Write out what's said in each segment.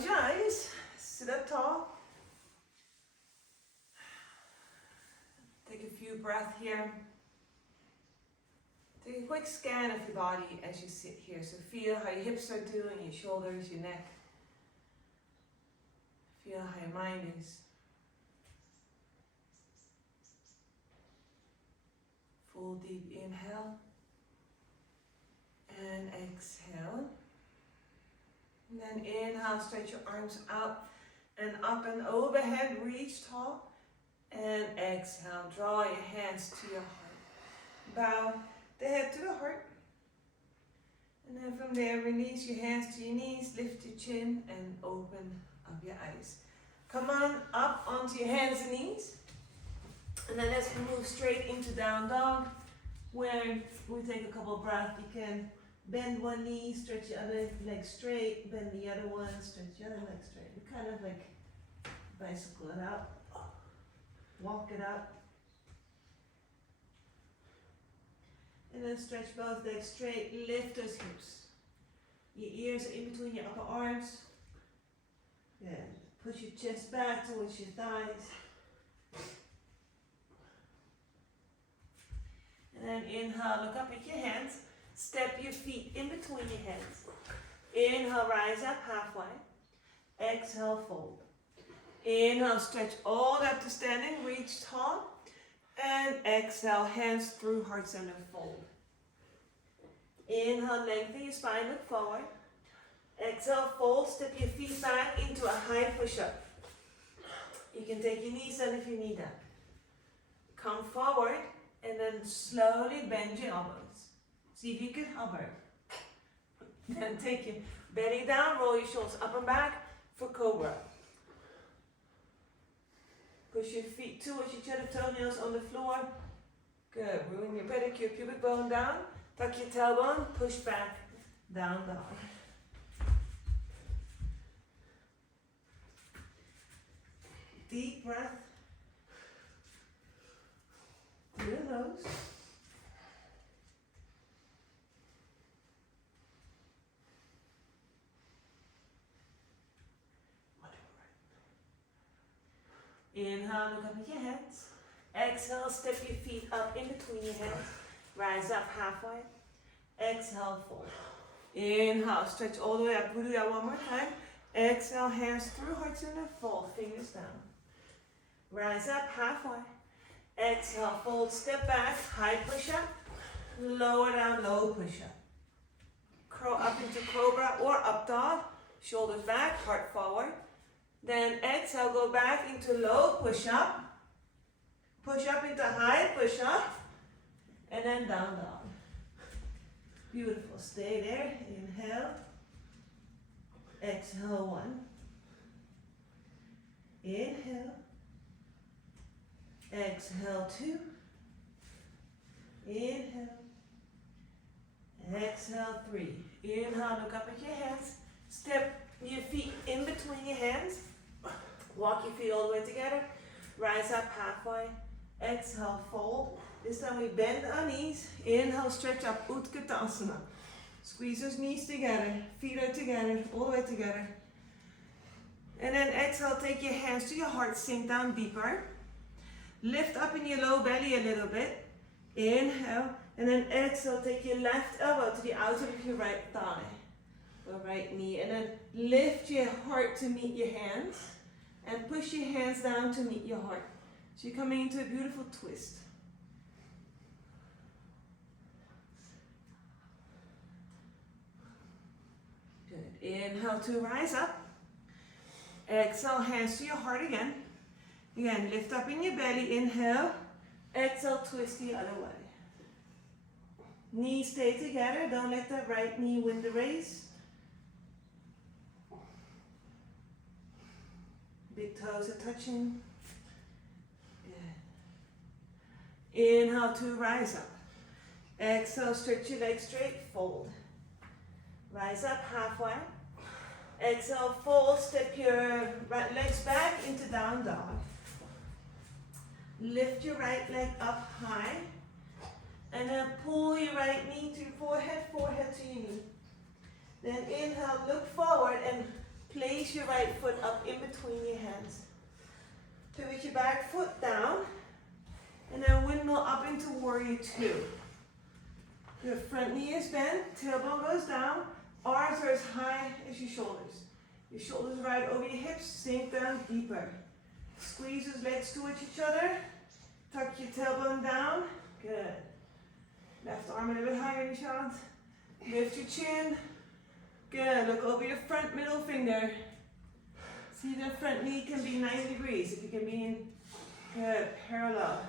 Close your eyes, sit up tall. Take a few breaths here. Take a quick scan of your body as you sit here. So feel how your hips are doing, your shoulders, your neck. Feel how your mind is. Full deep inhale. And exhale. And then inhale, stretch your arms out and up and overhead, reach tall. And exhale, draw your hands to your heart. Bow the head to the heart. And then from there, release your hands to your knees, lift your chin and open up your eyes. Come on up onto your hands and knees. And then let's move straight into down dog, where we take a couple of breaths. You can bend one knee, stretch the other leg straight, bend the other one, stretch the other leg straight. We kind of like bicycle it out, walk it out. And then stretch both legs straight, lift those hips. Your ears are in between your upper arms. Good. Push your chest back towards your thighs. And then inhale, look up at your hands. Step your feet in between your hands. Inhale, rise up halfway. Exhale, fold. Inhale, stretch all the way up to standing, reach tall. And exhale, hands through heart center, fold. Inhale, lengthen your spine, look forward. Exhale, fold, step your feet back into a high push-up. You can take your knees down if you need that. Come forward and then slowly bend your elbows. See if you can hover. Then take your belly down, roll your shoulders up and back for cobra. Push your feet towards each other, toenails on the floor. Good. Bring your pedicure, pubic bone down. Tuck your tailbone, push back, down dog. Deep breath through the nose. Inhale, look up at your hands. Exhale, step your feet up in between your hands. Rise up halfway. Exhale, fold. Inhale, stretch all the way up. We'll do that one more time. Exhale, hands through heart center, fold, fingers down. Rise up halfway. Exhale, fold, step back, high push up. Lower down, low push up. Curl up into cobra or up dog. Shoulders back, heart forward. Then exhale, go back into low push-up. Push up into high push-up. And then down dog. Beautiful. Stay there. Inhale. Exhale, one. Inhale. Exhale, two. Inhale. Exhale, three. Inhale, look up at your hands. Step your feet in between your hands. Walk your feet all the way together. Rise up halfway. Exhale, fold. This time we bend our knees. Inhale, stretch up, Utkatasana. Squeeze those knees together. Feet are together, all the way together. And then exhale, take your hands to your heart, sink down deeper. Lift up in your low belly a little bit. Inhale. And then exhale, take your left elbow to the outside of your right thigh. Or right knee. And then lift your heart to meet your hands. And push your hands down to meet your heart. So you're coming into a beautiful twist. Good. Inhale to rise up. Exhale, hands to your heart again. Again, lift up in your belly. Inhale. Exhale, twist the other way. Knees stay together. Don't let that right knee win the race. Big toes are touching. Good. Inhale to rise up. Exhale, stretch your legs straight, fold. Rise up halfway. Exhale, fold, step your right legs back into down dog. Lift your right leg up high. And then pull your right knee to your forehead, forehead to your knee. Then inhale, look forward and Place your right foot up in between your hands. Pivot your back foot down. And then windmill up into warrior two. Your front knee is bent, tailbone goes down, arms are as high as your shoulders. Your shoulders right over your hips, sink down deeper. Squeeze those legs towards each other. Tuck your tailbone down. Good. Left arm a little bit higher, Nishant. Lift your chin. Good. Look over your front middle finger. See the front knee can be 90 degrees. If you can be in good parallel.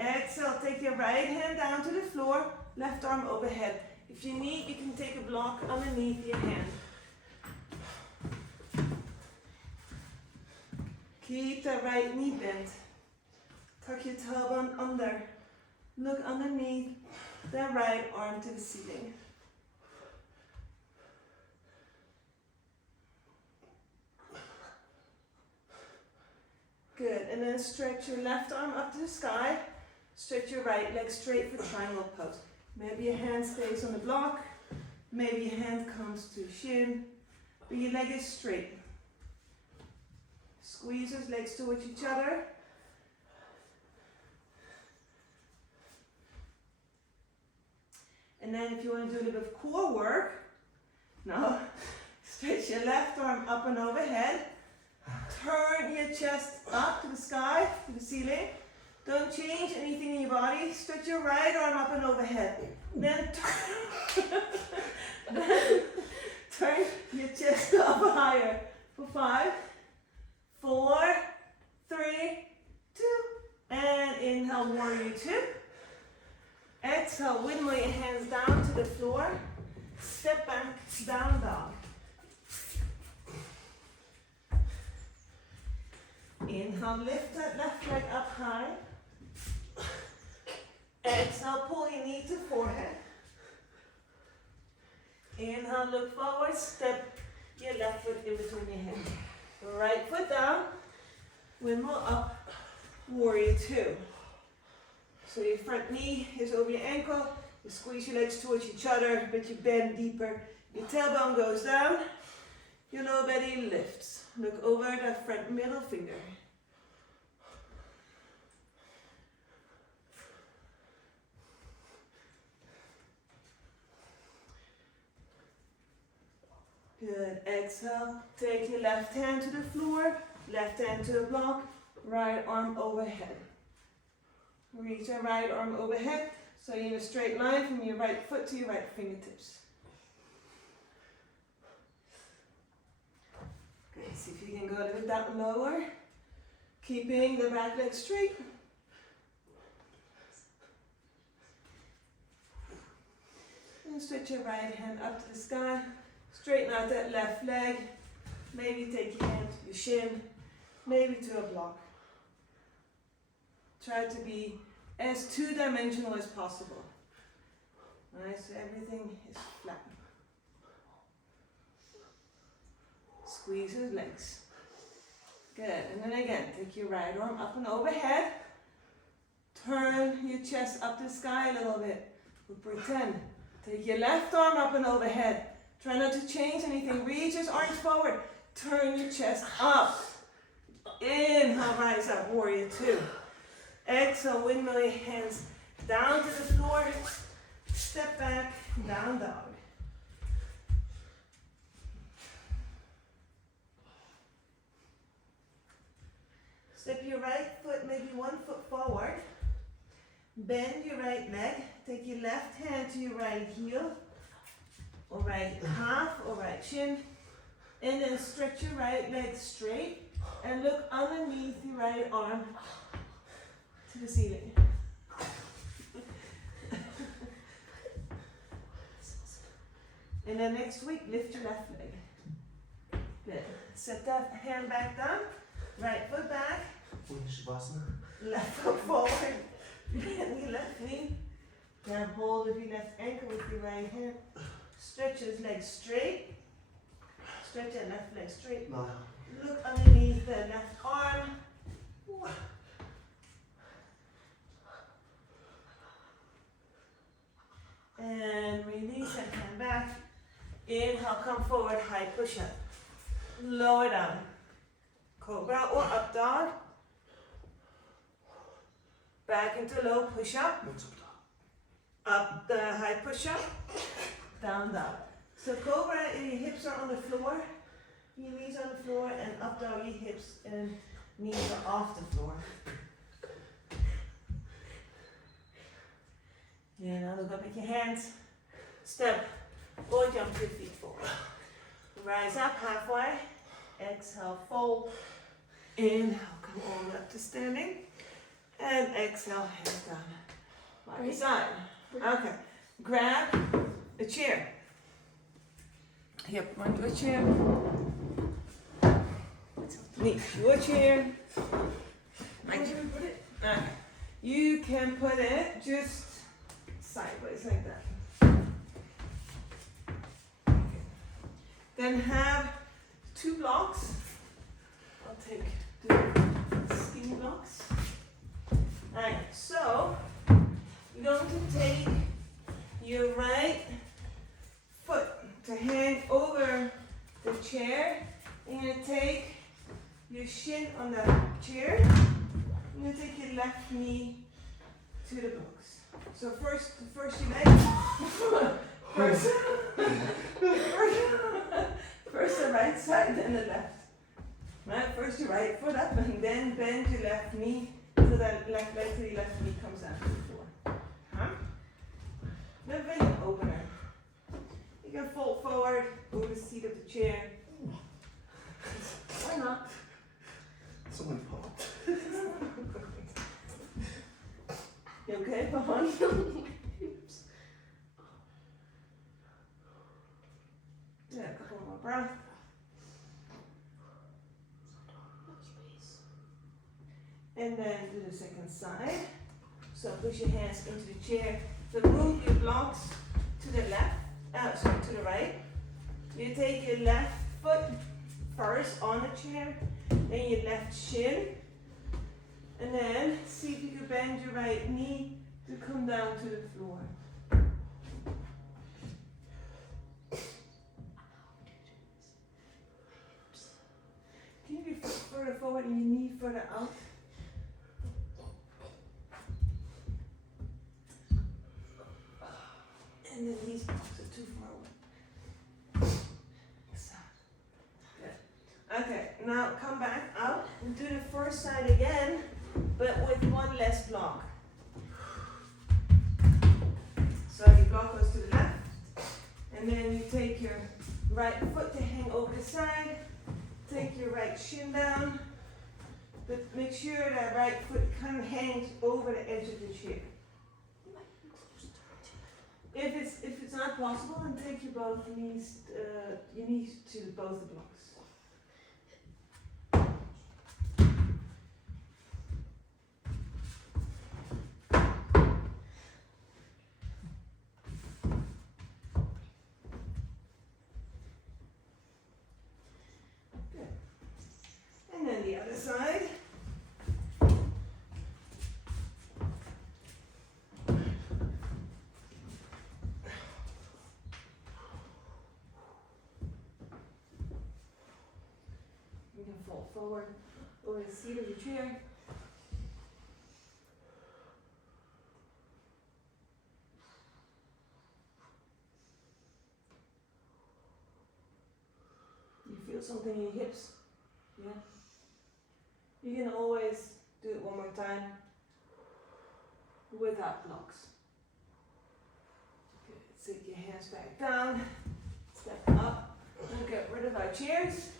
Exhale. Take your right hand down to the floor. Left arm overhead. If you need, you can take a block underneath your hand. Keep the right knee bent. Tuck your tailbone under. Look underneath the right arm to the ceiling. Good, and then stretch your left arm up to the sky. Stretch your right leg straight for triangle pose. Maybe your hand stays on the block. Maybe your hand comes to shin. But your leg is straight. Squeeze those legs towards each other. And then if you want to do a little bit of core work, now stretch your left arm up and overhead. Turn your chest up to the sky, to the ceiling. Don't change anything in your body. Stretch your right arm up and overhead. Then turn your chest up higher for 5, 4, 3, 2, and inhale, warrior two. Exhale, windmill your hands down to the floor. Step back, down dog. Inhale, lift that left leg up high. Exhale, pull your knee to forehead. Inhale, look forward, step your left foot in between your hands. Right foot down, windmill up, warrior two. So your front knee is over your ankle, you squeeze your legs towards each other, but you bend deeper. Your tailbone goes down, your lower belly lifts. Look over that front middle finger. Good, exhale, take your left hand to the floor, left hand to the block, right arm overhead. Reach your right arm overhead, so you're in a straight line from your right foot to your right fingertips. Good, see if you can go a little bit down lower, keeping the back leg straight. And stretch your right hand up to the sky. Straighten out that left leg. Maybe take your hand to your shin, maybe to a block. Try to be as two-dimensional as possible. Alright, so everything is flat. Squeeze those legs. Good, and then again, take your right arm up and overhead. Turn your chest up to the sky a little bit. We'll pretend. Take your left arm up and overhead. Try not to change anything. Reach your arms forward. Turn your chest up. Inhale, rise up, warrior two. Exhale, windmill your hands down to the floor. Step back, down dog. Step your right foot maybe 1 foot forward. Bend your right leg. Take your left hand to your right heel, or right calf, or right shin. And then stretch your right leg straight and look underneath your right arm to the ceiling. And then next week, lift your left leg. Good. Set that hand back down. Right foot back. Left foot forward. Bend your left knee. Grab hold of your left ankle with your right hand. Stretch his legs straight. Stretch that left leg straight. No. Look underneath the left arm. And release that hand back. Inhale, come forward, high push up. lower down. Cobra or up dog. Back into low push up. Up the high push up. Down dog. So cobra, your hips are on the floor. Your knees on the floor, and up dog, your hips and knees are off the floor. Yeah, now look up at your hands. Step or jump your feet forward. Rise up halfway. Exhale, fold. Inhale, come all the way up to standing. And exhale, hands down by your side. Okay, grab a chair. Hip onto a chair. Knee to a chair. Right. Okay. You can put it just sideways like that. Then have 2 blocks. I'll take the skinny blocks. Alright, so you're going to take your right foot to hang over the chair. And you're going to take your shin on the chair. You're going to take your left knee to the blocks. So first your leg. First the right side, then the left. Right, first your right foot up, and then bend your left knee so that left leg to the left knee comes down to the floor. Huh? Then bend opener. You can fold forward over the seat of the chair. Why not? Someone popped. You okay, Pahani? Yeah, a couple more breaths. And then do the second side. So push your hands into the chair. So move your blocks to the left, to the right. You take your left foot first on the chair, then your left shin. And then see if you can bend your right knee to come down to the floor. Keep your foot further forward and your knee further out. And then these blocks are too far away. Good. Okay, now come back out and do the first side again, but with 1 less block. So your block goes to the left, and then you take your right foot to hang over the side, take your right shin down, but make sure that right foot kind of hangs over the edge of the chair. If it's not possible, then take your both knees, your knees to both the blocks. Good. And then the other side. You can fold forward over the seat of your chair. You feel something in your hips? Yeah? You can always do it one more time without blocks. Good. Sit your hands back down, step up, and get rid of our chairs.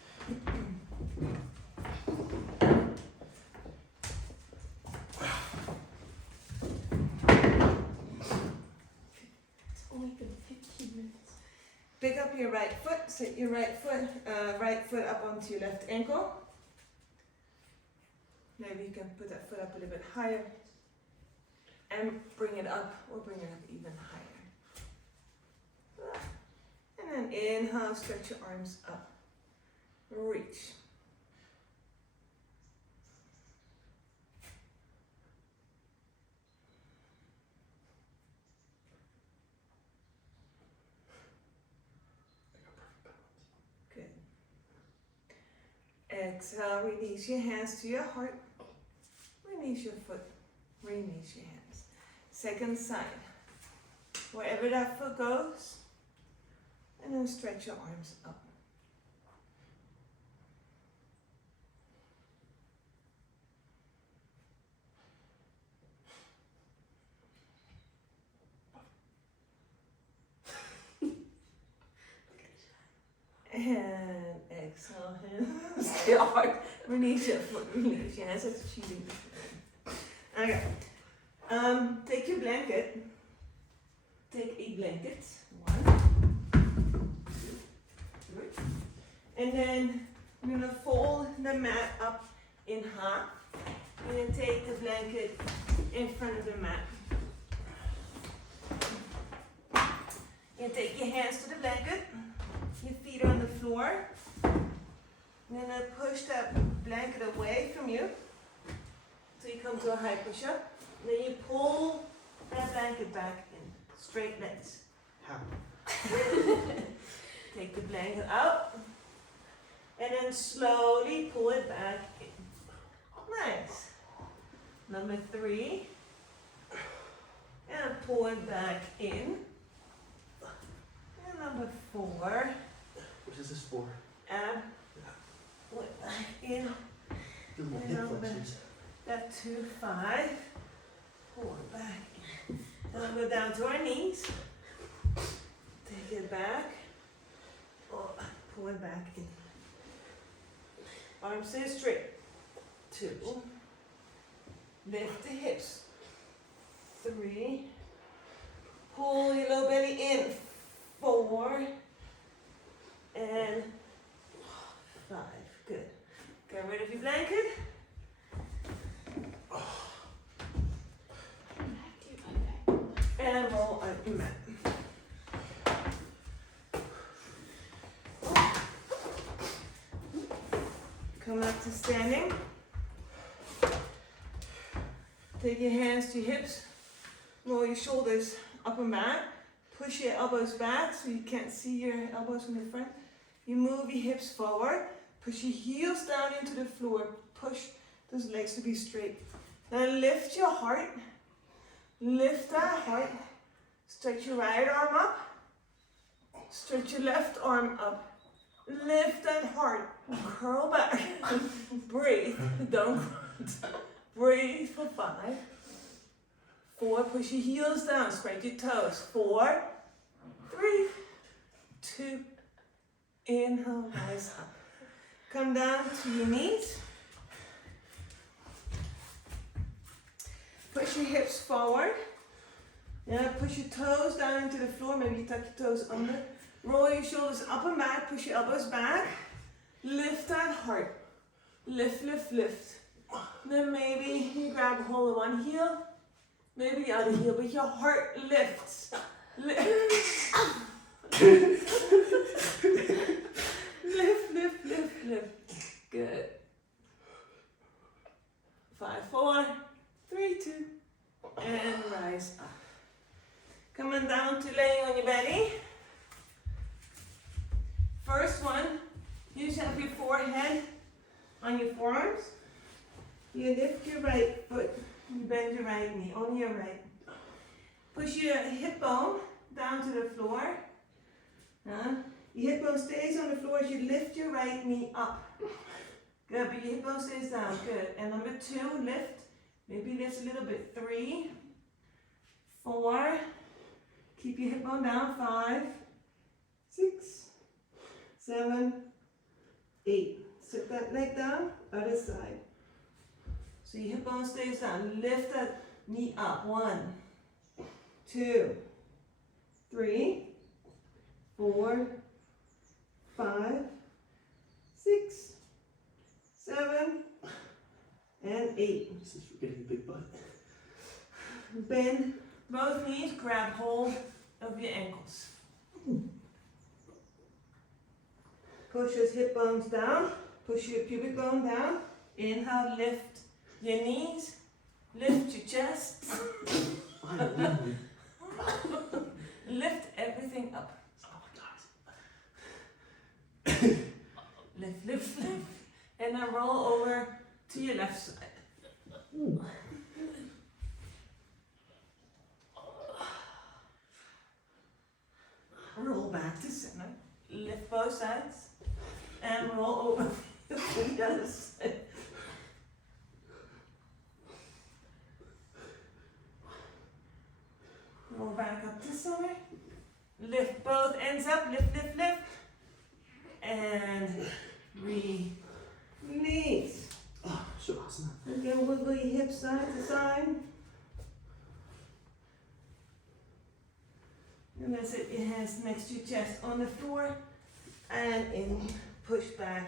Only been 15 minutes. Pick up your right foot, sit your right foot up onto your left ankle. Maybe you can put that foot up a little bit higher and bring it up or bring it up even higher. And then inhale, stretch your arms up. Reach. Good. Exhale, release your hands to your heart. Release your foot. Release your hands. Second side. Wherever that foot goes. And then stretch your arms up. And exhale, hands to your heart. Release your foot, release your hands. That's cheating. Okay. Take your blanket. Take a blanket. 1, 2, 3. And then I'm gonna fold the mat up in half. And then take the blanket in front of the mat. You take your hands to the blanket. Your feet are on the floor. You're gonna push that blanket away from you. So you come to a high push-up. Then you pull that blanket back in. Straight legs. How? Take the blanket out. And then slowly pull it back in. Nice. Number 3. And pull it back in. And number 4. What is this for? And pull it back in. Do more And hip number flexors. that 2, 5. Pull it back in. Then we'll go down to our knees. Take it back. Oh, pull it back in. Arms stay straight. 2. Lift the hips. 3. Pull your low belly in. 4. And 5. Good. Get rid of your blanket. And roll out your mat. Come up to standing. Take your hands to your hips. Roll your shoulders up and back. Push your elbows back so you can't see your elbows from the front. You move your hips forward. Push your heels down into the floor. Push those legs to be straight. Now lift your heart. Lift that heart. Stretch your right arm up. Stretch your left arm up. Lift that heart. Curl back. Breathe. Don't grunt. Breathe for 5. 4. Push your heels down. Spread your toes. 4, 3, 2. Inhale, rise up. Come down to your knees. Push your hips forward. Now push your toes down into the floor. Maybe you tuck your toes under. Roll your shoulders up and back. Push your elbows back. Lift that heart. Lift, lift, lift. Then maybe you grab a hold of one heel. Maybe the other heel, but your heart lifts. Lift. Lift, lift, lift, lift. Good. 5, 4, 3, 2. And rise up. Coming down to laying on your belly. First one, you just have your forehead on your forearms. You lift your right foot, you bend your right knee, only your right. Push your hip bone down to the floor. Your hip bone stays on the floor as you lift your right knee up. Good, but your hip bone stays down, good. And number 2, lift. Maybe lift a little bit. 3, 4, keep your hip bone down. 5, 6, 7, 8. Sit that leg down, other side. So your hip bone stays down. Lift that knee up. 1, 2, 3, 4, 5, 6, 7, and 8. This is for getting a big butt. Bend both knees, grab hold of your ankles. Push those hip bones down, push your pubic bone down. Inhale, lift your knees, lift your chest. Lift everything up. Oh my God. Lift, lift, lift. And then roll over to your left side. Roll back to center. Lift both sides. And roll over to the other side. Roll back up to center. Lift both ends up. Lift, lift, lift. And release. Oh, Shavasana. Again, wiggle your hips side to side. And then sit your hands next to your chest on the floor. And in, push back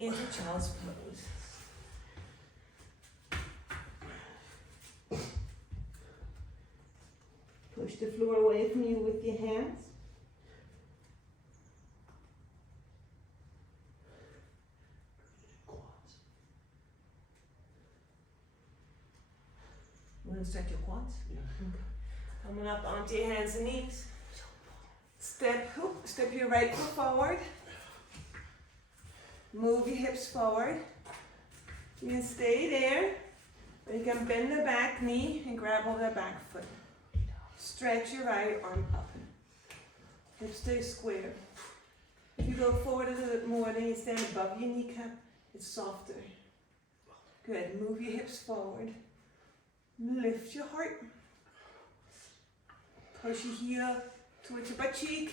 into child's pose. Push the floor away from you with your hands. Quads. You want to stretch your quads? Yeah. Coming up onto your hands and knees. Step your right foot forward. Move your hips forward. You can stay there. Or you can bend the back knee and grab over the back foot. Stretch your right arm up. Hips stay square. If you go forward a little bit more, then you stand above your kneecap. It's softer. Good. Move your hips forward. Lift your heart. Push your heel towards your butt cheek.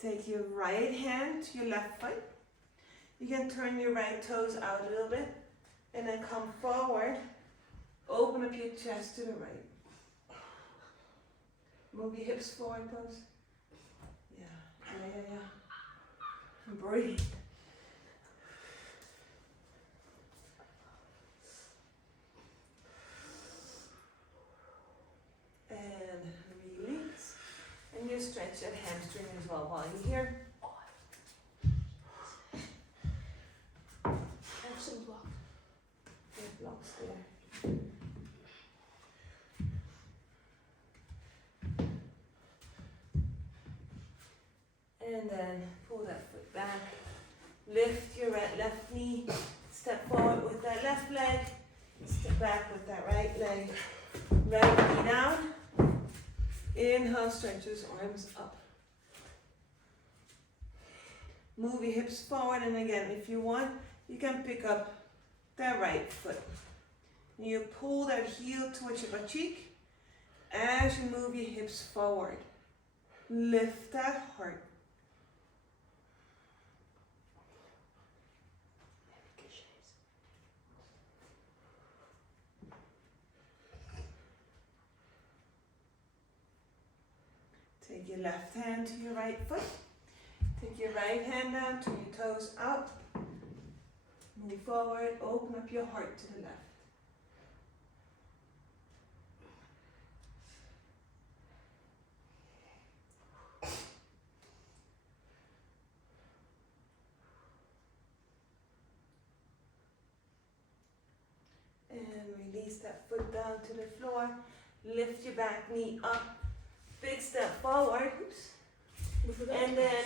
Take your right hand to your left foot. You can turn your right toes out a little bit and then come forward. Open up your chest to the right. Move your hips forward, pose. Yeah. And breathe. And release. And you stretch that hamstring as well while you're here. Have some block. Your blocks there. And then pull that foot back. Lift your left knee. Step forward with that left leg. Step back with that right leg. Right knee down. Inhale, stretch those arms up. Move your hips forward, and again, if you want, you can pick up that right foot. You pull that heel towards your butt cheek as you move your hips forward. Lift that heart. Take your left hand to your right foot. Take your right hand down to your toes out. Move forward, open up your heart to the left. And release that foot down to the floor. Lift your back knee up. Big step forward. Oops. And then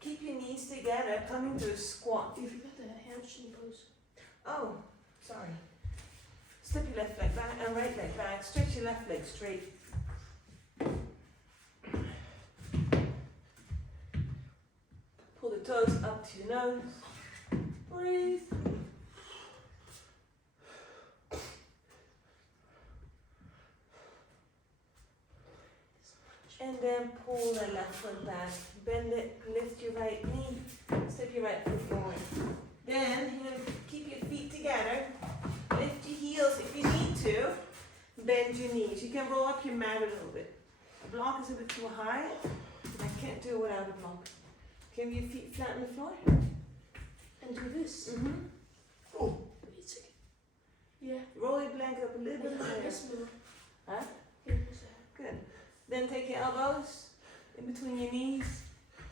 keep your knees together, coming to a squat. You forgot the hamstring pose. Oh, sorry. Step your left leg back and right leg back. Stretch your left leg straight. Pull the toes up to your nose. Breathe. And then pull the left foot back. Bend it, lift your right knee. Step your right foot forward. Then you're going to keep your feet together. Lift your heels if you need to. Bend your knees. You can roll up your mat a little bit. The block is a bit too high. I can't do it without a block. Can your feet flat on the floor? And do this. Mm-hmm. Oh. Wait a second. Yeah. Roll your blanket up a little bit higher. Yes, no. Huh? Yeah, what's that? Good. Then take your elbows in between your knees.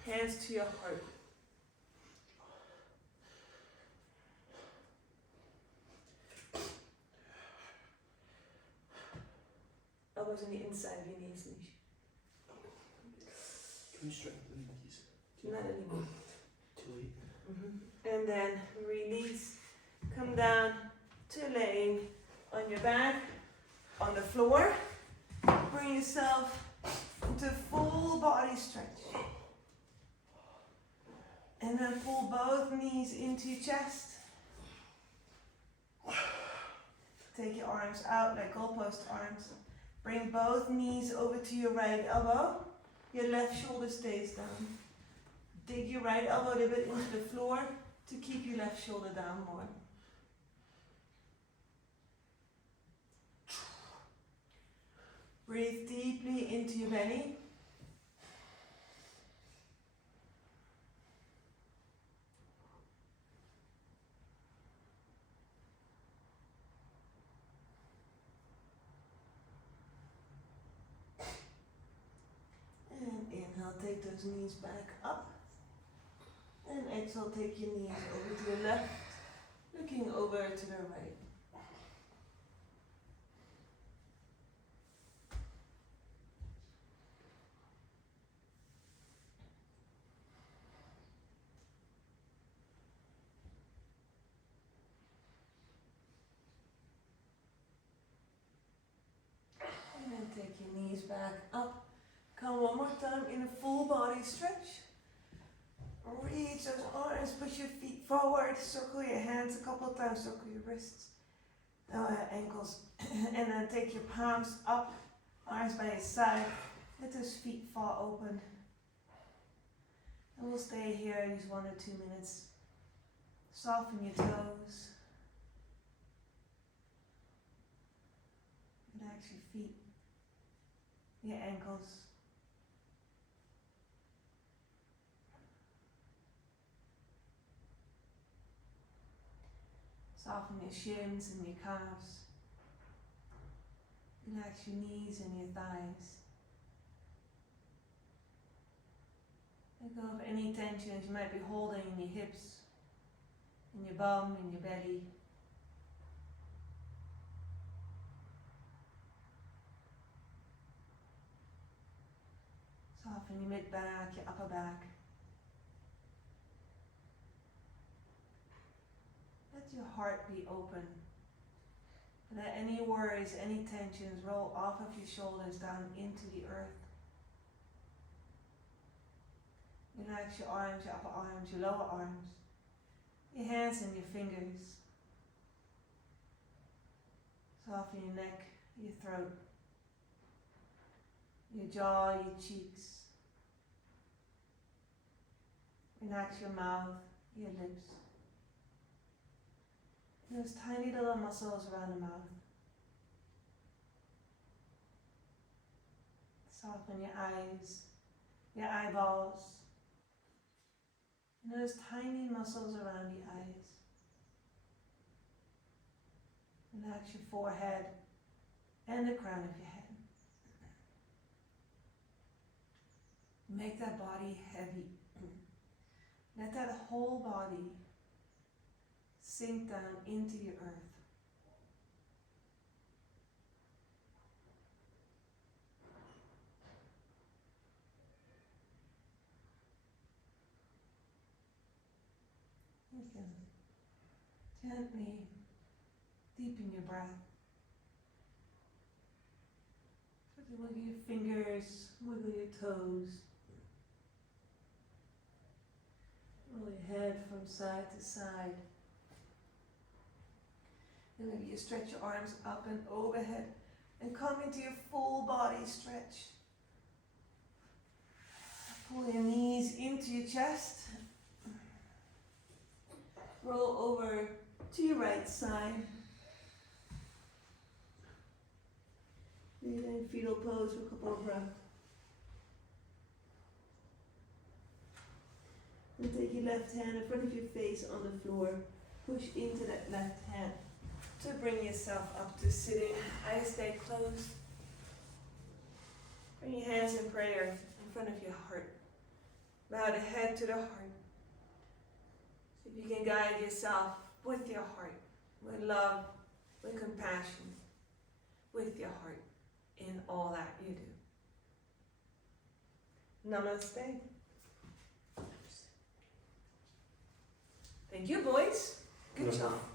Hands to your heart. Elbows elbows on the inside of your knees, Nish. Can you strengthen these? Not anymore. Too late. And then release. Come down to laying on your back, on the floor. Bring yourself into full body stretch. And then pull both knees into your chest. Take your arms out like goalpost arms. Bring both knees over to your right elbow. Your left shoulder stays down. Dig your right elbow a little bit into the floor to keep your left shoulder down more. Breathe deeply into your belly. And inhale, take those knees back up. And exhale, take your knees over to the left, looking over to the right. And then take your knees back up. Come one more time in a full body stretch. Reach those arms, push your feet forward, circle your hands a couple of times, circle your wrists, ankles, and then take your palms up, arms by your side, let those feet fall open. And we'll stay here just 1 or 2 minutes. Soften your toes. Relax your feet, your ankles. Soften your shins and your calves. Relax your knees and your thighs. Let go of any tensions you might be holding in your hips, in your bum, in your belly. Soften your mid-back, your upper back. Let your heart be open. Let any worries, any tensions roll off of your shoulders down into the earth. Relax your arms, your upper arms, your lower arms, your hands and your fingers. Soften your neck, your throat, your jaw, your cheeks. Relax your mouth, your lips. Those tiny little muscles around the mouth. Soften your eyes, your eyeballs. And those tiny muscles around your eyes. Relax your forehead and the crown of your head. Make that body heavy. Let that whole body sink down into the earth. You can gently deepen your breath. Try to wiggle your fingers, wiggle your toes. Roll your head from side to side. And maybe you stretch your arms up and overhead and come into your full body stretch. Pull your knees into your chest. Roll over to your right side. Breathe in fetal pose for a couple of breaths. And take your left hand in front of your face on the floor. Push into that left hand to bring yourself up to sitting. Eyes stay closed. Bring your hands in prayer in front of your heart. Bow the head to the heart. So if you can guide yourself with your heart, with love, with compassion, with your heart, in all that you do. Namaste. Thank you, boys. Good Namaste. job.